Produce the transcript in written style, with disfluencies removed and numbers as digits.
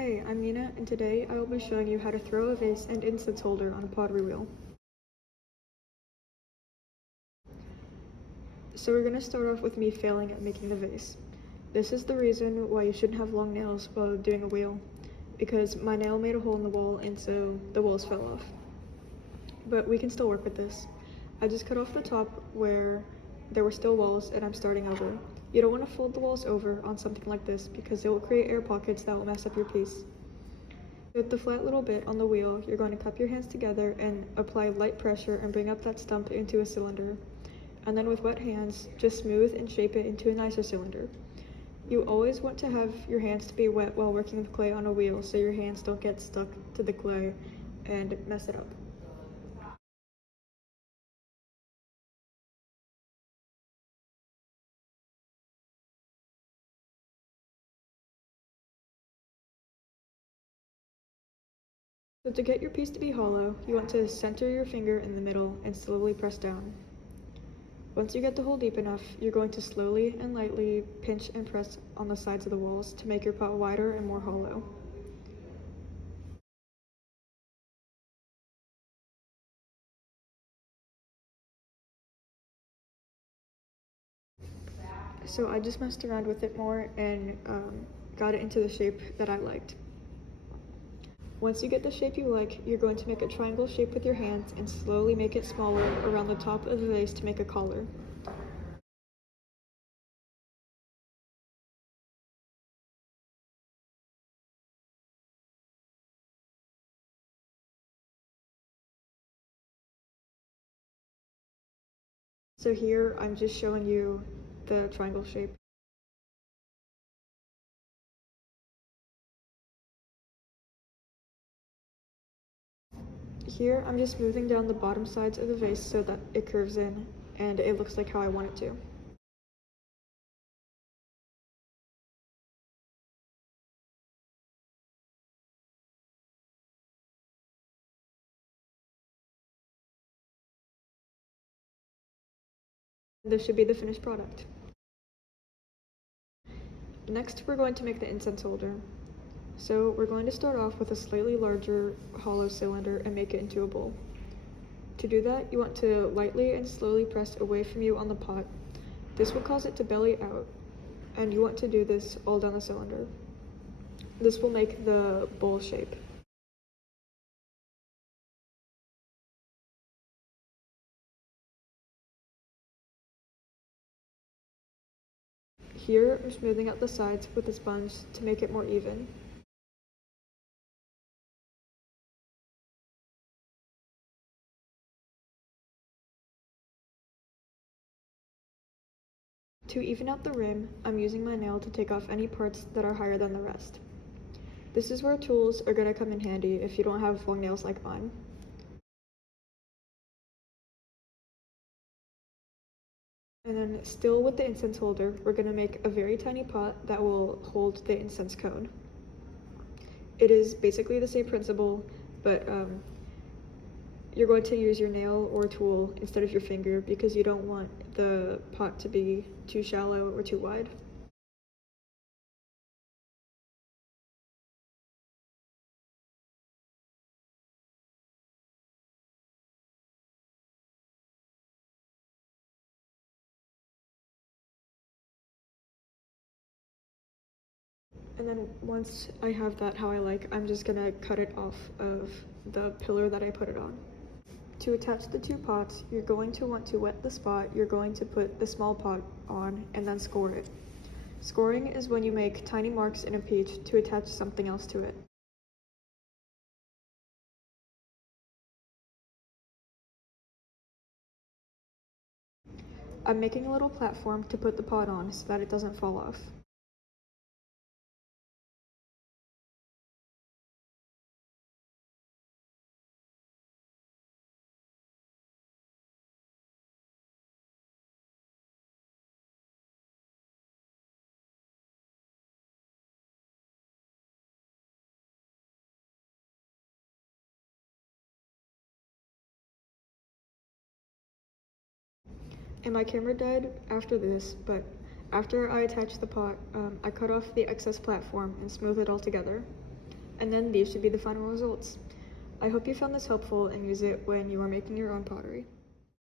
Hey, I'm Nina, and today I will be showing you how to throw a vase and incense holder on a pottery wheel. So we're going to start off with me failing at making the vase. This is the reason why you shouldn't have long nails while doing a wheel, because my nail made a hole in the wall and so the walls fell off. But we can still work with this. I just cut off the top where there were still walls and I'm starting over. You don't want to fold the walls over on something like this because it will create air pockets that will mess up your piece. With the flat little bit on the wheel, you're going to cup your hands together and apply light pressure and bring up that stump into a cylinder. And then with wet hands, just smooth and shape it into a nicer cylinder. You always want to have your hands to be wet while working with clay on a wheel so your hands don't get stuck to the clay and mess it up. So to get your piece to be hollow, you want to center your finger in the middle and slowly press down. Once you get the hole deep enough, you're going to slowly and lightly pinch and press on the sides of the walls to make your pot wider and more hollow. So I just messed around with it more and got it into the shape that I liked. Once you get the shape you like, you're going to make a triangle shape with your hands and slowly make it smaller around the top of the vase to make a collar. So here I'm just showing you the triangle shape. Here I'm just smoothing down the bottom sides of the vase so that it curves in and it looks like how I want it to. This should be the finished product. Next, we're going to make the incense holder. So we're going to start off with a slightly larger hollow cylinder and make it into a bowl. To do that, you want to lightly and slowly press away from you on the pot. This will cause it to belly out, and you want to do this all down the cylinder. This will make the bowl shape. Here, I'm smoothing out the sides with a sponge to make it more even. To even out the rim, I'm using my nail to take off any parts that are higher than the rest. This is where tools are going to come in handy if you don't have long nails like mine. And then still with the incense holder, we're going to make a very tiny pot that will hold the incense cone. It is basically the same principle, but you're going to use your nail or tool instead of your finger because you don't want the pot to be too shallow or too wide. And then once I have that how I like, I'm just gonna cut it off of the pillar that I put it on. To attach the two pots, you're going to want to wet the spot you're going to put the small pot on and then score it. Scoring is when you make tiny marks in a peach to attach something else to it. I'm making a little platform to put the pot on so that it doesn't fall off. And my camera died after this, but after I attached the pot, I cut off the excess platform and smoothed it all together. and then these should be the final results. I hope you found this helpful and use it when you are making your own pottery.